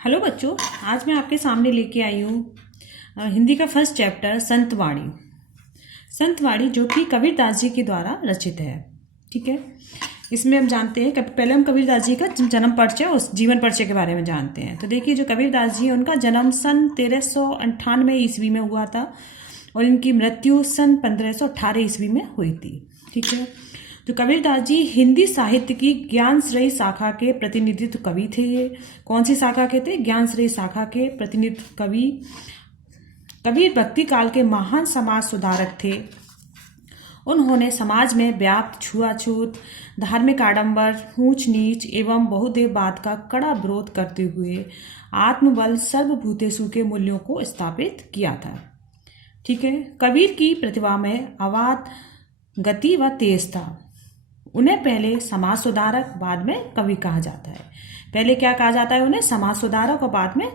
Hello बच्चों, आज मैं आपके सामने लेके आई हूँ हिंदी का फर्स्ट चैप्टर संतवाणी। संतवाणी जो कि कबीरदास जी के द्वारा रचित है। ठीक है, इसमें हम जानते हैं पहले हम कबीरदास जी का जन्म परिचय, उस जीवन परिचय के बारे में जानते हैं। तो देखिए, जो कबीरदास जी उनका जन्म सन 1398 ईस्वी में हुआ था और इनकी मृत्यु सन 1518 ईस्वी में हुई थी। ठीक है, तो कबीरदास जी हिंदी साहित्य की ज्ञानश्रेयी शाखा के प्रतिनिधित्व कवि थे। ये कौन सी शाखा के थे? ज्ञानश्रेयी शाखा के प्रतिनिधित्व कवि। कबीर भक्ति काल के महान समाज सुधारक थे। उन्होंने समाज में व्याप्त छुआछूत, धार्मिक आडंबर, ऊंच नीच एवं बहुदेववाद का कड़ा विरोध करते हुए आत्मबल सर्वभूतेषु के मूल्यों को स्थापित किया था। ठीक है, कबीर की प्रतिभा में अवाध गति व तेज था। उन्हें पहले समाज सुधारक, बाद में कवि कहा जाता है। पहले क्या कहा जाता है? उन्हें समाज सुधारक और बाद में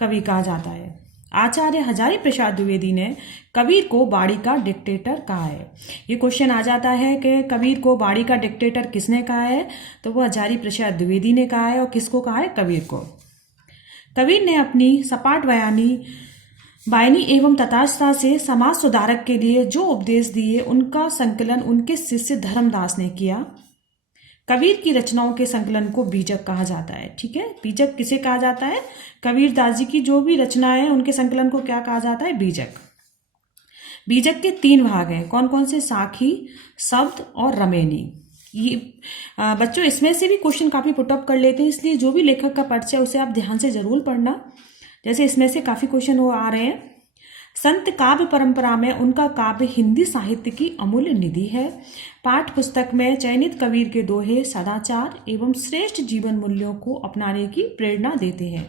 कवि कहा जाता है। आचार्य हजारी प्रसाद द्विवेदी ने कबीर को बाड़ी का डिक्टेटर कहा है। ये क्वेश्चन आ जाता है कि कबीर को बाड़ी का डिक्टेटर किसने कहा है? तो वो हजारी प्रसाद द्विवेदी ने कहा है। और किसको कहा है? कबीर को। कबीर ने अपनी सपाट वायनी एवं तथास्था से समाज सुधारक के लिए जो उपदेश दिए, उनका संकलन उनके शिष्य धर्मदास ने किया। कबीर की रचनाओं के संकलन को बीजक कहा जाता है। ठीक है, बीजक किसे कहा जाता है? कबीरदास जी की जो भी रचनाएं हैं उनके संकलन को क्या कहा जाता है? बीजक। बीजक के 3 भाग हैं। कौन कौन से? साखी, शब्द और रमेनी। ये बच्चों, इसमें से भी क्वेश्चन काफी पुटअप कर लेते हैं, इसलिए जो भी लेखक का परिचय उसे आप ध्यान से जरूर पढ़ना। जैसे इसमें से काफी क्वेश्चन वो आ रहे हैं। संत काव्य परंपरा में उनका काव्य हिंदी साहित्य की अमूल्य निधि है। पाठ पुस्तक में चयनित कबीर के दोहे सदाचार एवं श्रेष्ठ जीवन मूल्यों को अपनाने की प्रेरणा देते हैं।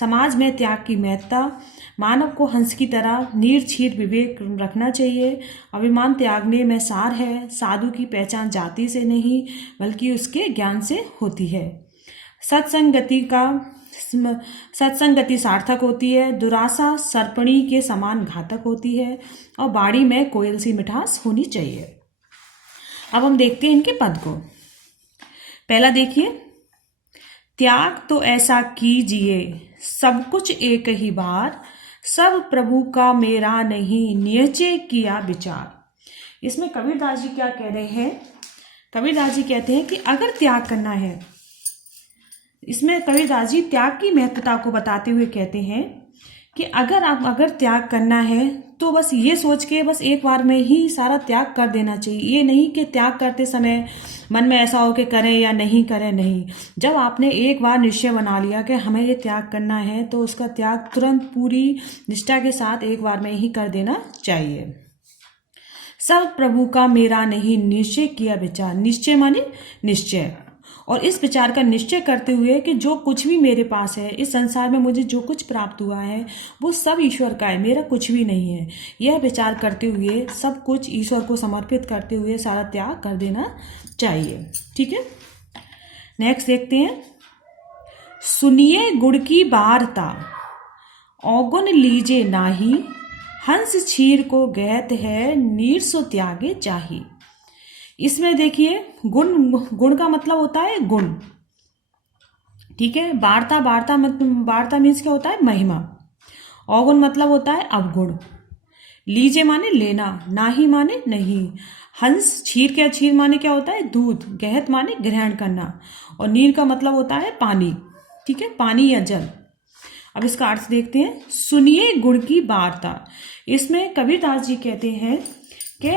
समाज में त्याग की महत्ता, मानव को हंस की तरह निर्छीर विवेक रखना चाहिए। अभिमान त्यागने में सार है। साधु की पहचान जाति से नहीं बल्कि उसके ज्ञान से होती है। सत्संगति सार्थक होती है। दुराशा सर्पणी के समान घातक होती है। और बाड़ी में कोयल सी मिठास होनी चाहिए। अब हम देखते हैं इनके पद को। पहला देखिए, त्याग तो ऐसा कीजिए सब कुछ एक ही बार, सब प्रभु का मेरा नहीं नियचे किया विचार। इसमें कबीरदास जी क्या कह रहे हैं? कबीरदास जी कहते हैं कि अगर त्याग करना है, इसमें कबीरदास जी त्याग की महत्वता को बताते हुए कहते हैं कि अगर त्याग करना है तो बस ये सोच के बस एक बार में ही सारा त्याग कर देना चाहिए। ये नहीं कि त्याग करते समय मन में ऐसा हो कि करें या नहीं करें। नहीं, जब आपने एक बार निश्चय बना लिया कि हमें ये त्याग करना है तो उसका त्याग तुरंत पूरी निष्ठा के साथ एक बार में ही कर देना चाहिए। सब प्रभु का मेरा नहीं निश्चय किया विचार। निश्चय माने निश्चय, और इस विचार का निश्चय करते हुए कि जो कुछ भी मेरे पास है, इस संसार में मुझे जो कुछ प्राप्त हुआ है वो सब ईश्वर का है, मेरा कुछ भी नहीं है। यह विचार करते हुए सब कुछ ईश्वर को समर्पित करते हुए सारा त्याग कर देना चाहिए। ठीक है, नेक्स्ट देखते हैं। सुनिए गुड़ की वार्ता, औगुन लीजे नाही, हंस छीर को गहत है, नीर सो त्यागे चाही। इसमें देखिए, गुण का मतलब होता है गुण। ठीक है, वार्ता मीन्स क्या होता है? महिमा। अवगुण मतलब होता है अवगुण। लीजे माने लेना, नाही माने नहीं। हंस छीर माने क्या होता है? दूध। गहत माने ग्रहण करना। और नीर का मतलब होता है पानी। ठीक है, पानी या जल। अब इसका अर्थ देखते हैं। सुनिए गुण की वार्ता, इसमें कबीरदास जी कहते हैं कि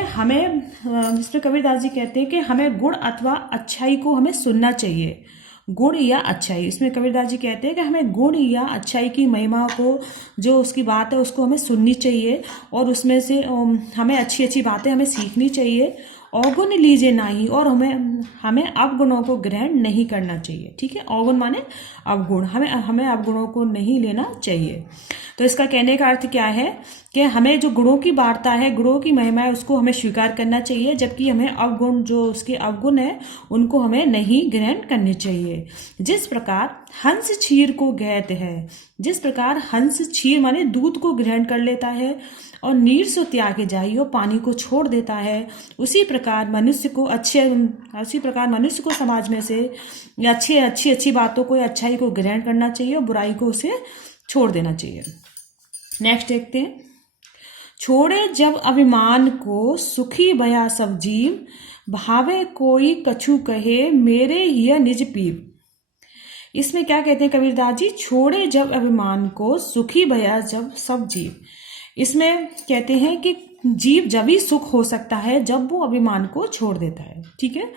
कबीरदास जी कहते हैं कि हमें गुण अथवा अच्छाई को हमें सुनना चाहिए। गुण या अच्छाई, इसमें कबीरदास जी कहते हैं कि हमें गुण या अच्छाई की महिमा को, जो उसकी बात है उसको हमें सुननी चाहिए और उसमें से हमें अच्छी अच्छी बातें हमें सीखनी चाहिए। अवगुण लीजिए नहीं, और हमें अवगुणों को ग्रहण नहीं करना चाहिए। ठीक है, अवगुण माने अवगुण, हमें अवगुणों को नहीं लेना चाहिए। तो इसका कहने का अर्थ क्या है कि हमें जो गुणों की वार्ता है, गुणों की महिमा है, उसको हमें स्वीकार करना चाहिए, जबकि हमें अवगुण, जो उसके अवगुण है, उनको हमें नहीं ग्रहण करने चाहिए। जिस प्रकार हंस क्षीर को गहत है, जिस प्रकार हंस क्षीर माने दूध को ग्रहण कर लेता है और नीर सो त्यागे जाइयो पानी को छोड़ देता है, उसी प्रकार मनुष्य को समाज में से अच्छी बातों को या अच्छाई को ग्रहण करना चाहिए और बुराई को उसे छोड़ देना चाहिए। नेक्स्ट देखते हैं। छोड़े जब अभिमान को सुखी भया सब जीव, भावे कोई कछु कहे मेरे हिय निज पीव। इसमें क्या कहते हैं कबीरदास जी? छोड़े जब अभिमान को सुखी भया जब सब जीव। इसमें कहते हैं कि जीव जब ही सुख हो सकता है जब वो अभिमान को छोड़ देता है। ठीक है,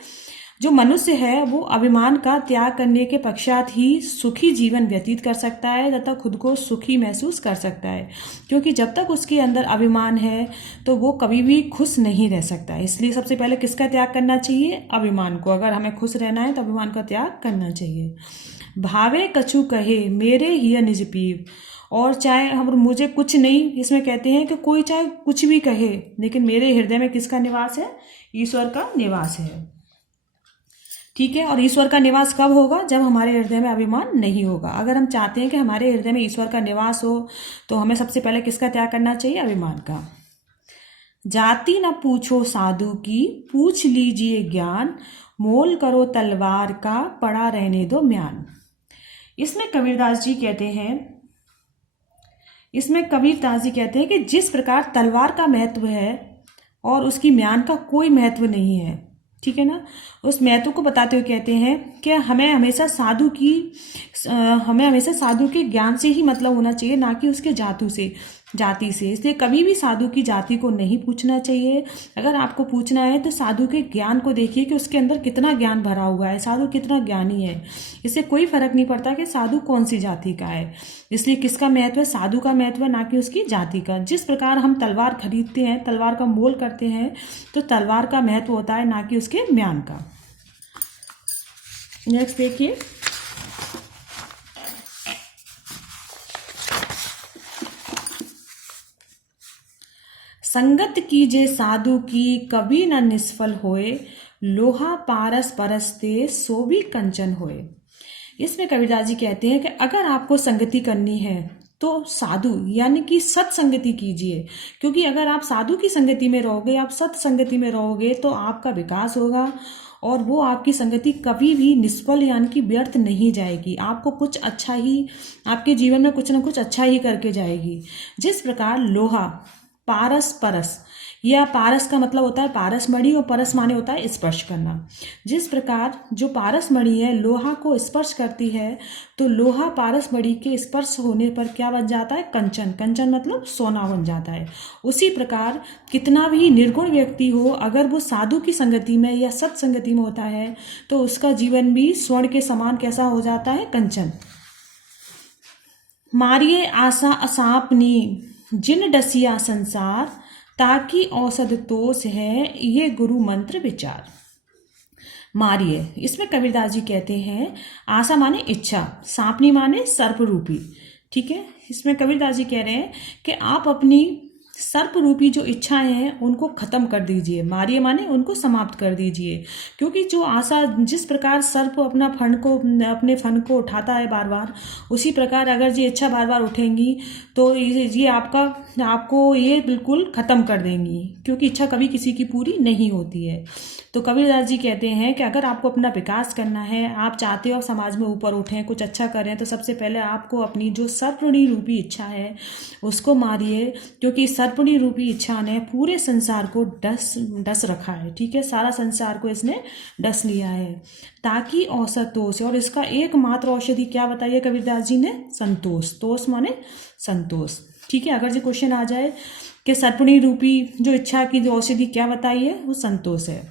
जो मनुष्य है वो अभिमान का त्याग करने के पश्चात ही सुखी जीवन व्यतीत कर सकता है तथा खुद को सुखी महसूस कर सकता है, क्योंकि जब तक उसके अंदर अभिमान है तो वो कभी भी खुश नहीं रह सकता है। इसलिए सबसे पहले किसका त्याग करना चाहिए? अभिमान को। अगर हमें खुश रहना है तो अभिमान का त्याग करना चाहिए। भावे कछु कहे मेरे हिय निज पीव, और चाहे हम मुझे कुछ नहीं, इसमें कहते हैं कि कोई चाहे कुछ भी कहे, लेकिन मेरे हृदय में किसका निवास है? ईश्वर का निवास है। ठीक है, और ईश्वर का निवास कब होगा? जब हमारे हृदय में अभिमान नहीं होगा। अगर हम चाहते हैं कि हमारे हृदय में ईश्वर का निवास हो तो हमें सबसे पहले किसका त्याग करना चाहिए? अभिमान का। जाति न पूछो साधु की, पूछ लीजिए ज्ञान, मोल करो तलवार का, पड़ा रहने दो म्यान। इसमें कबीरदास जी कहते हैं कि जिस प्रकार तलवार का महत्व है और उसकी म्यान का कोई महत्व नहीं है, ठीक है ना, उस महत्व को बताते हुए कहते हैं कि हमें हमेशा साधु के ज्ञान से ही मतलब होना चाहिए, ना कि उसके जाति से। इसलिए कभी भी साधु की जाति को नहीं पूछना चाहिए। अगर आपको पूछना है तो साधु के ज्ञान को देखिए कि उसके अंदर कितना ज्ञान भरा हुआ है, साधु कितना ज्ञानी है। इससे कोई फर्क नहीं पड़ता कि साधु कौन सी जाति का है। इसलिए किसका महत्व है? साधु का महत्व है, ना कि उसकी जाति का। जिस प्रकार हम तलवार खरीदते हैं, तलवार का मोल करते हैं, तो तलवार का महत्व होता है, ना कि उसके म्यान का। नेक्स्ट देखिए। संगत कीजे साधु की कभी न निष्फल होए, लोहा पारस परसते सो भी कंचन होए। इसमें कबीरदास जी कहते हैं कि अगर आपको संगति करनी है तो साधु यानी कि सत्संगति कीजिए, क्योंकि अगर आप साधु की संगति में रहोगे, आप सत्संगति में रहोगे तो आपका विकास होगा और वो आपकी संगति कभी भी निष्फल यानी कि व्यर्थ नहीं जाएगी। आपको कुछ अच्छा ही, आपके जीवन में कुछ ना कुछ अच्छा ही करके जाएगी। जिस प्रकार लोहा पारस परस, या पारस का मतलब होता है पारस मणि और परस माने होता है स्पर्श करना। जिस प्रकार जो पारस मणि है लोहा को स्पर्श करती है, तो लोहा पारस मणि के स्पर्श होने पर क्या बन जाता है? कंचन। कंचन मतलब सोना बन जाता है। उसी प्रकार कितना भी निर्गुण व्यक्ति हो, अगर वो साधु की संगति में या सत्संगति में होता है तो उसका जीवन भी स्वर्ण के समान कैसा हो जाता है? कंचन। मारिए आशा असापनी जिन डसिया संसार, ताकि औसत तोष है ये गुरु मंत्र विचार। मारिए, इसमें कबीरदास जी कहते हैं आशा माने इच्छा, सांपनी माने सर्प रूपी। ठीक है, इसमें कबीरदास जी कह रहे हैं कि आप अपनी सर्प रूपी जो इच्छाएं हैं उनको खत्म कर दीजिए। मारिए माने उनको समाप्त कर दीजिए, क्योंकि जो आशा, जिस प्रकार सर्प अपने फन को उठाता है बार बार, उसी प्रकार अगर ये इच्छा बार बार उठेंगी तो ये आपको ये बिल्कुल खत्म कर देंगी, क्योंकि इच्छा कभी किसी की पूरी नहीं होती है। तो कबीरदास जी कहते हैं कि अगर आपको अपना विकास करना है, आप चाहते हो समाज में ऊपर उठें, कुछ अच्छा करें, तो सबसे पहले आपको अपनी जो सर्पणी रूपी इच्छा है उसको मारिए, क्योंकि सर्पणी रूपी इच्छा ने पूरे संसार को डस रखा है। ठीक है, सारा संसार को इसने डस लिया है, ताकि औसत तोष, और इसका एकमात्र औषधि क्या बताइए कबीरदास जी ने? संतोष। तोष माने संतोष। ठीक है, अगर ये क्वेश्चन आ जाए कि सर्पणी रूपी जो इच्छा की जो औषधि क्या बताइए, वो संतोष है।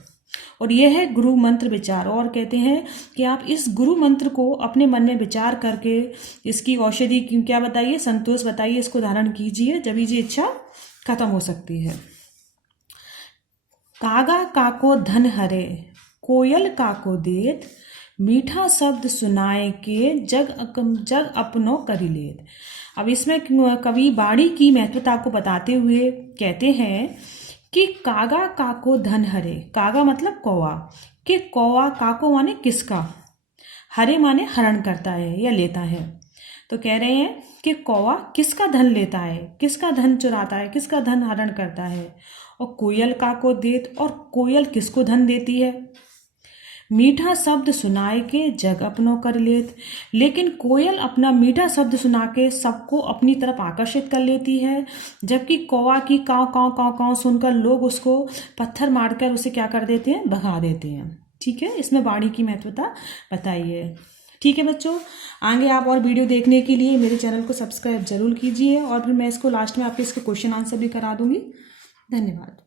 और यह है गुरु मंत्र विचार। और कहते हैं कि आप इस गुरु मंत्र को अपने मन में विचार करके इसकी औषधि क्या बताइए? संतोष बताइए। इसको धारण कीजिए, जब ये इच्छा खत्म हो सकती है। कागा काको धन हरे, कोयल काको देत, मीठा शब्द सुनाए के जग अपनो करी लेत। अब इसमें कवि बाड़ी की महत्वता को बताते हुए कहते हैं कि कागा काको धन हरे। कागा मतलब कौवा, कि कौवा काको माने किसका, हरे माने हरण करता है या लेता है। तो कह रहे हैं कि कौवा किसका धन लेता है, किसका धन चुराता है, किसका धन हरण करता है। और कोयल काको देत, और कोयल किसको धन देती है। मीठा शब्द सुनाए के जग अपनो कर लेत, लेकिन कोयल अपना मीठा शब्द सुना के सबको अपनी तरफ आकर्षित कर लेती है, जबकि कौवा की काव काव काव काव सुनकर लोग उसको पत्थर मारकर उसे क्या कर देते हैं, भगा देते हैं। ठीक है, इसमें वाणी की महत्वता बताई है। ठीक है बच्चों, आगे आप और वीडियो देखने के लिए मेरे चैनल को सब्सक्राइब जरूर कीजिए, और फिर मैं इसको लास्ट में आपके इसके क्वेश्चन आंसर भी करा दूंगी। धन्यवाद।